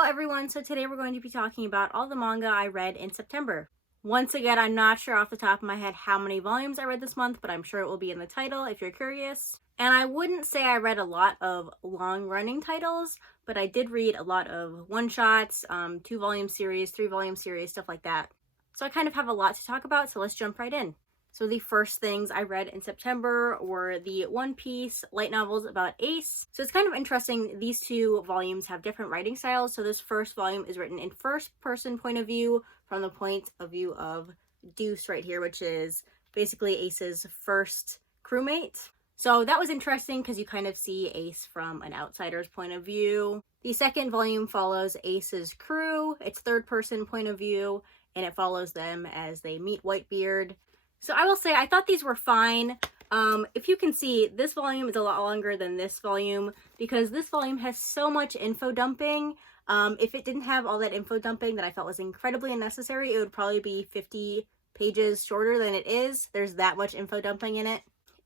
Hello everyone, so today we're going to be talking about all the manga I read in September. Once again, I'm not sure off the top of my head how many volumes I read this month, but I'm sure it will be in the title if you're curious. And I wouldn't say I read a lot of long-running titles, but I did read a lot of one-shots, 2-volume series, 3-volume series, stuff like that. So I kind of have a lot to talk about, so let's jump right in. So the first things I read in September were the One Piece light novels about Ace. So it's kind of interesting, these two volumes have different writing styles. So this first volume is written in first person point of view from the point of view of Deuce right here, which is basically Ace's first crewmate. So that was interesting because you kind of see Ace from an outsider's point of view. The second volume follows Ace's crew. It's third person point of view, and it follows them as they meet Whitebeard. So I will say I thought these were fine. If you can see, this volume is a lot longer than this volume because this volume has so much info dumping. If it didn't have all that info dumping that I felt was incredibly unnecessary, it would probably be 50 pages shorter than it is. There's that much info dumping in it.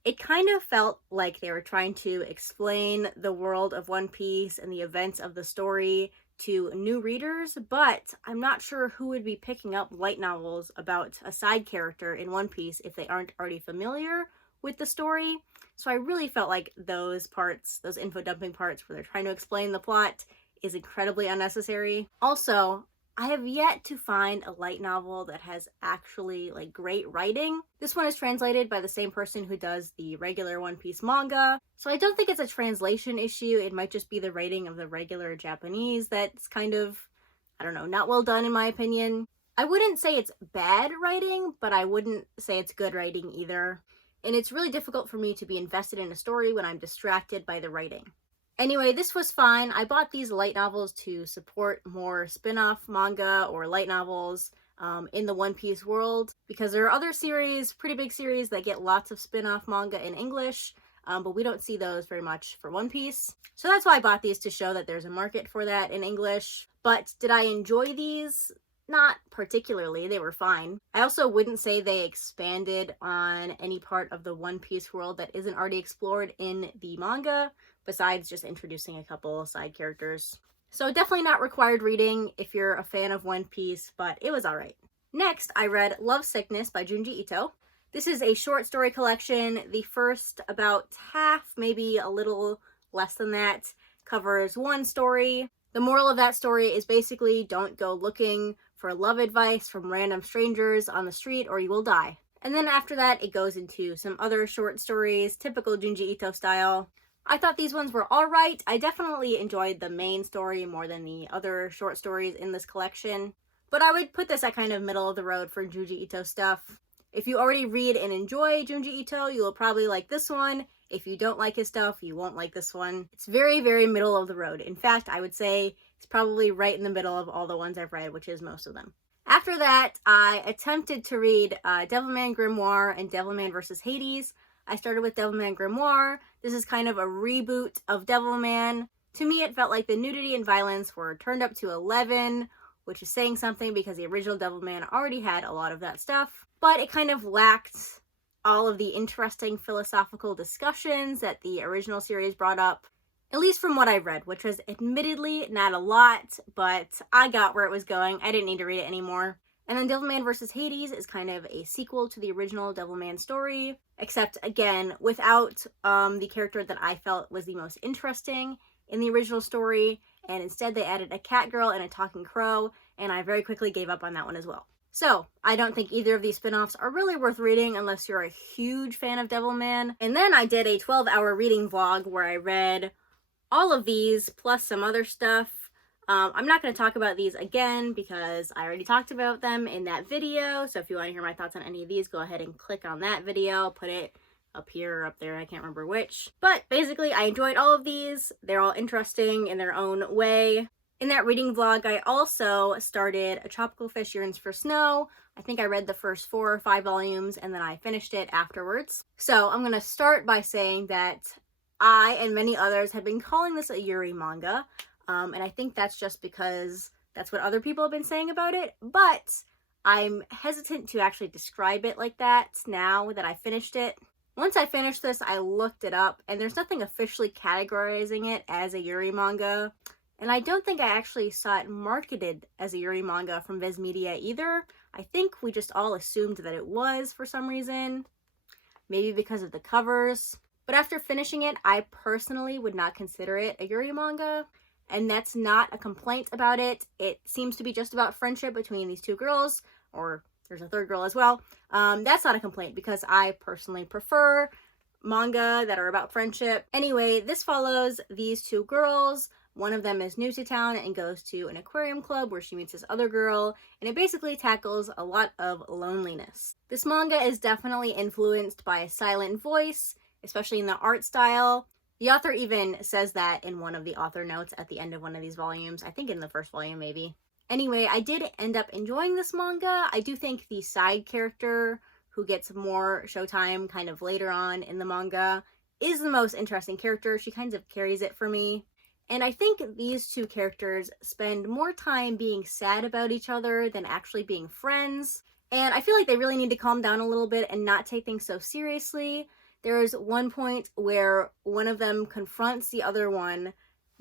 It kind of felt like they were trying to explain the world of One Piece and the events of the story to new readers, but I'm not sure who would be picking up light novels about a side character in One Piece if they aren't already familiar with the story. So I really felt like those parts, those info dumping parts where they're trying to explain the plot, is incredibly unnecessary. Also, I have yet to find a light novel that has actually great writing. This one is translated by the same person who does the regular One Piece manga. So I don't think it's a translation issue. It might just be the writing of the regular Japanese that's kind of, I don't know, not well done in my opinion. I wouldn't say it's bad writing, but I wouldn't say it's good writing either. And it's really difficult for me to be invested in a story when I'm distracted by the writing. Anyway, this was fine. I bought these light novels to support more spin-off manga or light novels in the One Piece world, because there are other series, pretty big series, that get lots of spin-off manga in English, but we don't see those very much for One Piece. So that's why I bought these, to show that there's a market for that in English. But did I enjoy these? Not particularly. They were fine. I also wouldn't say they expanded on any part of the One Piece world that isn't already explored in the manga, besides just introducing a couple side characters. So definitely not required reading if you're a fan of One Piece, but it was alright. Next, I read Love Sickness by Junji Ito. This is a short story collection. The first about half, maybe a little less than that, covers one story. The moral of that story is basically don't go looking for love advice from random strangers on the street or you will die. And then after that, it goes into some other short stories, typical Junji Ito style. I thought these ones were alright. I definitely enjoyed the main story more than the other short stories in this collection. But I would put this at kind of middle of the road for Junji Ito stuff. If you already read and enjoy Junji Ito, you will probably like this one. If you don't like his stuff, you won't like this one. It's very, very middle of the road. In fact, I would say it's probably right in the middle of all the ones I've read, which is most of them. After that, I attempted to read Devilman Grimoire and Devilman vs. Hades. I started with Devilman Grimoire. This is kind of a reboot of Devilman. To me, it felt like the nudity and violence were turned up to 11, which is saying something because the original Devilman already had a lot of that stuff. But it kind of lacked all of the interesting philosophical discussions that the original series brought up, at least from what I read, which was admittedly not a lot, but I got where it was going. I didn't need to read it anymore. And then Devilman vs. Hades is kind of a sequel to the original Devilman story, except again, without the character that I felt was the most interesting in the original story, and instead they added a cat girl and a talking crow, and I very quickly gave up on that one as well. So, I don't think either of these spin-offs are really worth reading unless you're a huge fan of Devilman. And then I did a 12-hour reading vlog where I read all of these, plus some other stuff. I'm not going to talk about these again because I already talked about them in that video. So if you want to hear my thoughts on any of these, go ahead and click on that video. Put it up here or up there. I can't remember which. But basically, I enjoyed all of these. They're all interesting in their own way. In that reading vlog, I also started A Tropical Fish Yearns for Snow. I think I read the first 4 or 5 volumes and then I finished it afterwards. So I'm going to start by saying that I and many others have been calling this a Yuri manga. And I think that's just because that's what other people have been saying about it. But I'm hesitant to actually describe it like that now that I finished it. Once I finished this, I looked it up, and there's nothing officially categorizing it as a Yuri manga. And I don't think I actually saw it marketed as a Yuri manga from Viz Media either. I think we just all assumed that it was for some reason, maybe because of the covers. But after finishing it, I personally would not consider it a Yuri manga, and that's not a complaint about it. It seems to be just about friendship between these two girls, or there's a third girl as well. That's not a complaint because I personally prefer manga that are about friendship. Anyway, this follows these two girls. One of them is new to town and goes to an aquarium club where she meets this other girl, and it basically tackles a lot of loneliness. This manga is definitely influenced by a silent voice, especially in the art style. The author even says that in one of the author notes at the end of one of these volumes. I think in the first volume, maybe. Anyway, I did end up enjoying this manga. I do think the side character, who gets more showtime kind of later on in the manga, is the most interesting character. She kind of carries it for me. And I think these two characters spend more time being sad about each other than actually being friends. And I feel like they really need to calm down a little bit and not take things so seriously. There's one point where one of them confronts the other one,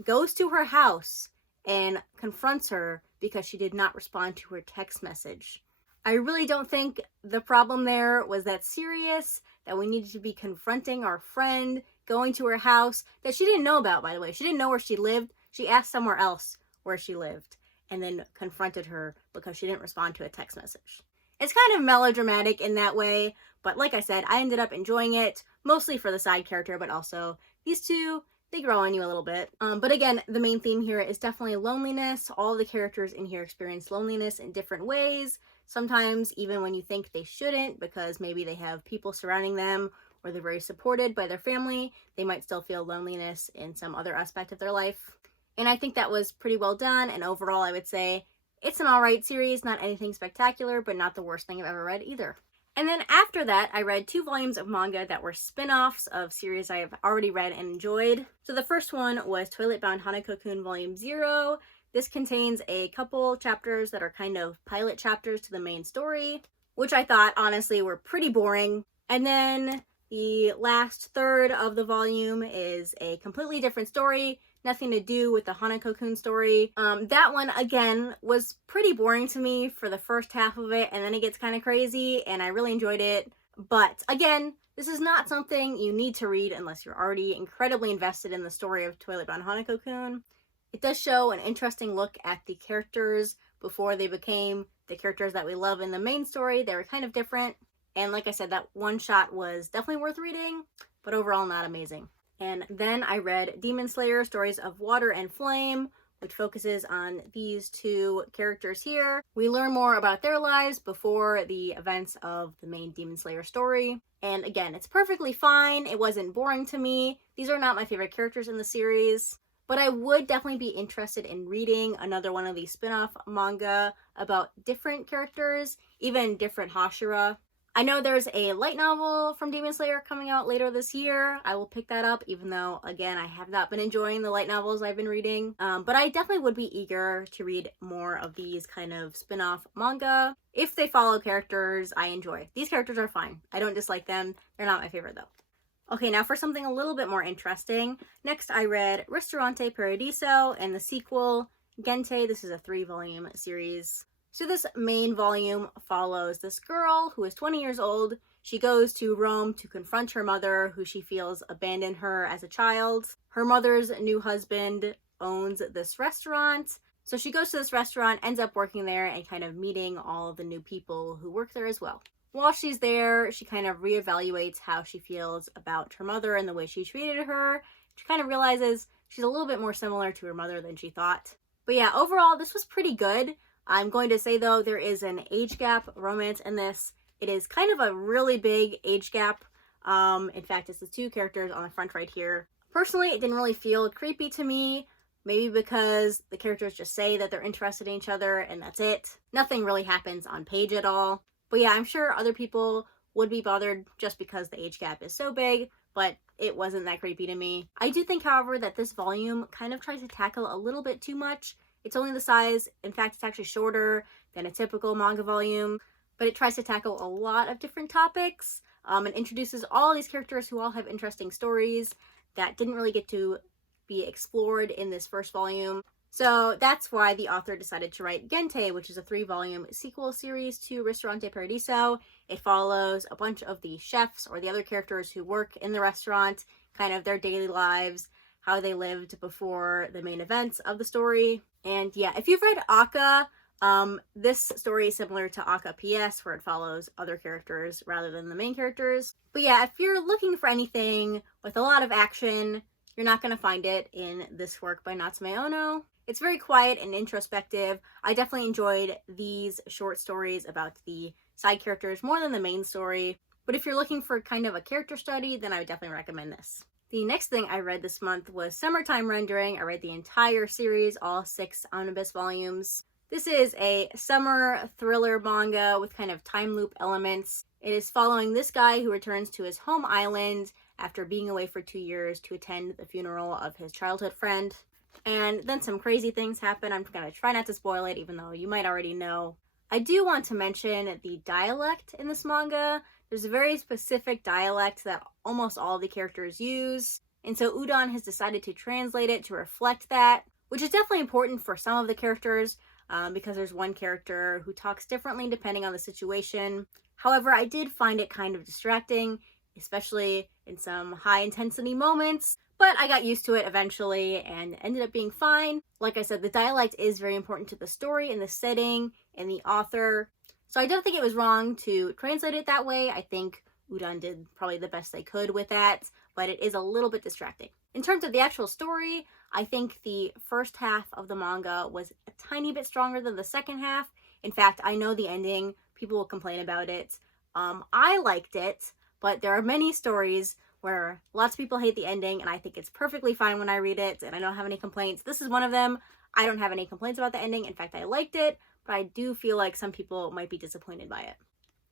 goes to her house, and confronts her because she did not respond to her text message. I really don't think the problem there was that serious, that we needed to be confronting our friend, going to her house that she didn't know about, by the way. She didn't know where she lived. She asked somewhere else where she lived and then confronted her because she didn't respond to a text message. It's kind of melodramatic in that way, but like I said, I ended up enjoying it, mostly for the side character, but also these two, they grow on you a little bit. But again, the main theme here is definitely loneliness. All the characters in here experience loneliness in different ways, sometimes even when you think they shouldn't, because maybe they have people surrounding them or they're very supported by their family, they might still feel loneliness in some other aspect of their life. And I think that was pretty well done, and overall I would say it's an alright series, not anything spectacular, but not the worst thing I've ever read either. And then after that, I read 2 volumes of manga that were spin-offs of series I have already read and enjoyed. So the first one was Toilet Bound Hana Cocoon Volume 0. This contains a couple chapters that are kind of pilot chapters to the main story, which I thought honestly were pretty boring. And then the last third of the volume is a completely different story, nothing to do with the Hana Cocoon story. That one, again, was pretty boring to me for the first half of it, and then it gets kind of crazy, and I really enjoyed it. But again, this is not something you need to read unless you're already incredibly invested in the story of Toilet Bound Hana Cocoon. It does show an interesting look at the characters before they became the characters that we love in the main story. They were kind of different. And like I said, that one shot was definitely worth reading, but overall not amazing. And then I read Demon Slayer Stories of Water and Flame, which focuses on these 2 characters here. We learn more about their lives before the events of the main Demon Slayer story. And again, it's perfectly fine. It wasn't boring to me. These are not my favorite characters in the series, but I would definitely be interested in reading another one of these spin-off manga about different characters, even different Hashira. I know there's a light novel from Demon Slayer coming out later this year. I will pick that up, even though, again, I have not been enjoying the light novels I've been reading. But I definitely would be eager to read more of these kind of spin-off manga. If they follow characters I enjoy. These characters are fine. I don't dislike them. They're not my favorite, though. Okay, now for something a little bit more interesting. Next, I read Ristorante Paradiso and the sequel, Gente. This is a 3-volume series. So this main volume follows this girl who is 20 years old. She goes to Rome to confront her mother, who she feels abandoned her as a child. Her mother's new husband owns this restaurant. So she goes to this restaurant, ends up working there, and kind of meeting all of the new people who work there as well. While she's there, she kind of reevaluates how she feels about her mother and the way she treated her. She kind of realizes she's a little bit more similar to her mother than she thought. But yeah, overall, this was pretty good. I'm going to say, though, there is an age gap romance in this. It is kind of a really big age gap. In fact, it's the 2 characters on the front right here. Personally, it didn't really feel creepy to me. Maybe because the characters just say that they're interested in each other and that's it. Nothing really happens on page at all. But yeah, I'm sure other people would be bothered just because the age gap is so big, but it wasn't that creepy to me. I do think, however, that this volume kind of tries to tackle a little bit too much. It's only the size, in fact, it's actually shorter than a typical manga volume, but it tries to tackle a lot of different topics and introduces all these characters who all have interesting stories that didn't really get to be explored in this first volume. So that's why the author decided to write Gente, which is a 3-volume sequel series to Ristorante Paradiso. It follows a bunch of the chefs or the other characters who work in the restaurant, kind of their daily lives, how they lived before the main events of the story. And yeah, if you've read Aka, this story is similar to Aka PS, where it follows other characters rather than the main characters. But yeah, if you're looking for anything with a lot of action, you're not going to find it in this work by Natsume Ono. It's very quiet and introspective. I definitely enjoyed these short stories about the side characters more than the main story. But if you're looking for kind of a character study, then I would definitely recommend this. The next thing I read this month was Summertime Rendering. I read the entire series, all 6 omnibus volumes. This is a summer thriller manga with kind of time loop elements. It is following this guy who returns to his home island after being away for 2 years to attend the funeral of his childhood friend. And then some crazy things happen. I'm going to try not to spoil it, even though you might already know. I do want to mention the dialect in this manga. There's a very specific dialect that almost all the characters use. And so Udon has decided to translate it to reflect that, which is definitely important for some of the characters, because there's one character who talks differently depending on the situation. However, I did find it kind of distracting, especially in some high intensity moments, but I got used to it eventually and ended up being fine. Like I said, the dialect is very important to the story and the setting and the author. So I don't think it was wrong to translate it that way. I think Udon did probably the best they could with that, but it is a little bit distracting. In terms of the actual story, I think the first half of the manga was a tiny bit stronger than the second half. In fact, I know the ending, people will complain about it. I liked it, but there are many stories where lots of people hate the ending, and I think it's perfectly fine when I read it, and I don't have any complaints. This is one of them. I don't have any complaints about the ending. In fact, I liked it, but I do feel like some people might be disappointed by it.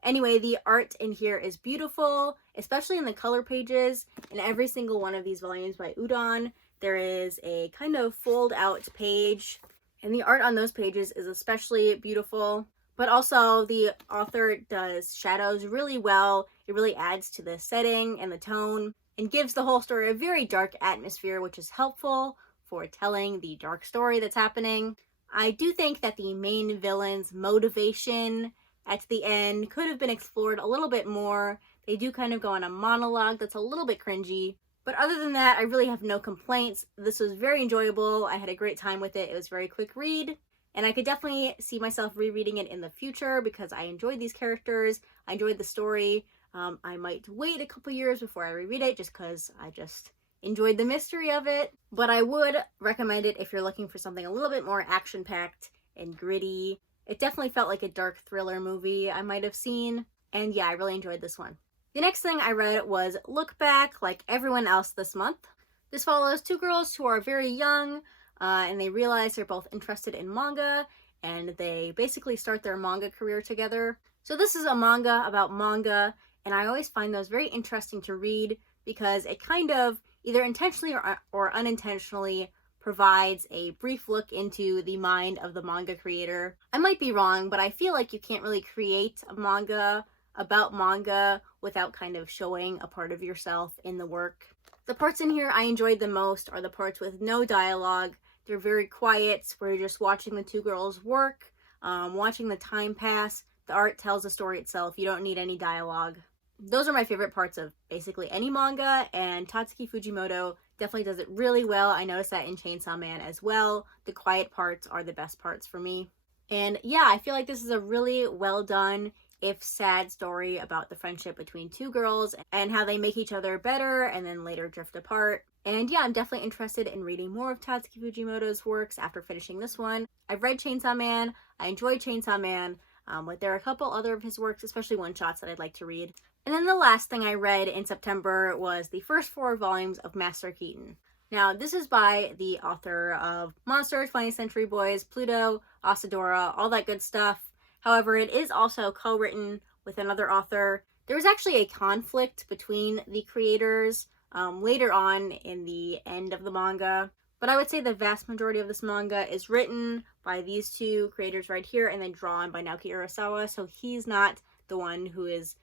Anyway, the art in here is beautiful, especially in the color pages. In every single one of these volumes by Udon, there is a kind of fold out page, and the art on those pages is especially beautiful. But also, the author does shadows really well. It really adds to the setting and the tone, and gives the whole story a very dark atmosphere, which is helpful for telling the dark story that's happening. I do think that the main villain's motivation at the end could have been explored a little bit more. They do kind of go on a monologue that's a little bit cringy. But other than that, I really have no complaints. This was very enjoyable. I had a great time with it. It was a very quick read. And I could definitely see myself rereading it in the future because I enjoyed these characters. I enjoyed the story. I might wait a couple years before I reread it just because I just enjoyed the mystery of it. But I would recommend it if you're looking for something a little bit more action-packed and gritty. It definitely felt like a dark thriller movie I might have seen. And yeah, I really enjoyed this one. The next thing I read was Look Back, like everyone else this month. This follows 2 girls who are very young, and they realize they're both interested in manga, and they basically start their manga career together. So this is a manga about manga, and I always find those very interesting to read because it kind of, either intentionally or unintentionally, provides a brief look into the mind of the manga creator. I might be wrong, but I feel like you can't really create a manga about manga without kind of showing a part of yourself in the work. The parts in here I enjoyed the most are the parts with no dialogue. They're very quiet, where you're just watching the 2 girls work, watching the time pass. The art tells the story itself. You don't need any dialogue. Those are my favorite parts of basically any manga, and Tatsuki Fujimoto definitely does it really well. I noticed that in Chainsaw Man as well. The quiet parts are the best parts for me. And yeah, I feel like this is a really well done, if sad, story about the friendship between 2 girls and how they make each other better and then later drift apart. And yeah, I'm definitely interested in reading more of Tatsuki Fujimoto's works after finishing this one. I've read Chainsaw Man. I enjoyed Chainsaw Man, but there are a couple other of his works, especially one-shots, that I'd like to read. And then the last thing I read in September was the first 4 volumes of Master Keaton. Now, this is by the author of Monster, 20th Century Boys, Pluto, Asadora, all that good stuff. However, it is also co-written with another author. There was actually a conflict between the creators later on in the end of the manga. But I would say the vast majority of this manga is written by these 2 creators right here and then drawn by Naoki Urasawa. So he's not the one who is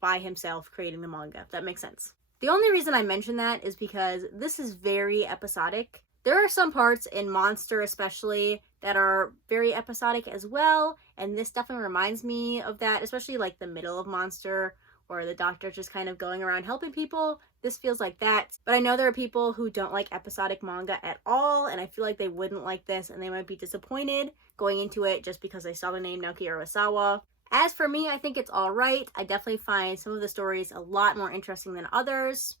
by himself creating the manga, if that makes sense. The only reason I mention that is because this is very episodic. There are some parts in Monster especially that are very episodic as well, and this definitely reminds me of that, especially like the middle of Monster, or the doctor just kind of going around helping people. This feels like that. But I know there are people who don't like episodic manga at all, and I feel like they wouldn't like this, and they might be disappointed going into it just because they saw the name Naoki Urasawa. As for me, I think it's alright. I definitely find some of the stories a lot more interesting than others.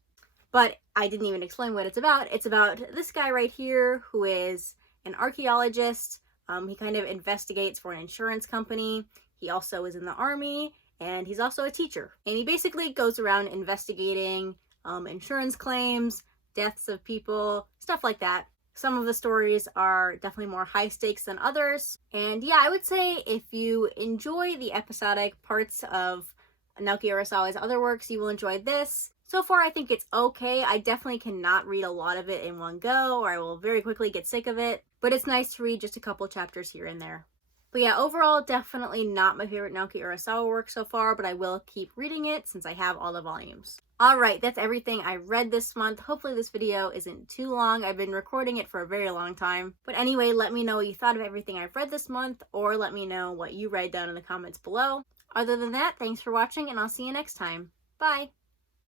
But I didn't even explain what it's about. It's about this guy right here who is an archaeologist. He kind of investigates for an insurance company. He also is in the army, and he's also a teacher. And he basically goes around investigating insurance claims, deaths of people, stuff like that. Some of the stories are definitely more high stakes than others. And yeah, I would say if you enjoy the episodic parts of Naoki Urasawa's other works, you will enjoy this. So far, I think it's okay. I definitely cannot read a lot of it in one go, or I will very quickly get sick of it. But it's nice to read just a couple chapters here and there. But yeah, overall, definitely not my favorite Naoki Urasawa work so far, but I will keep reading it since I have all the volumes. Alright, that's everything I read this month. Hopefully this video isn't too long. I've been recording it for a very long time. But anyway, let me know what you thought of everything I've read this month, or let me know what you read down in the comments below. Other than that, thanks for watching, and I'll see you next time. Bye!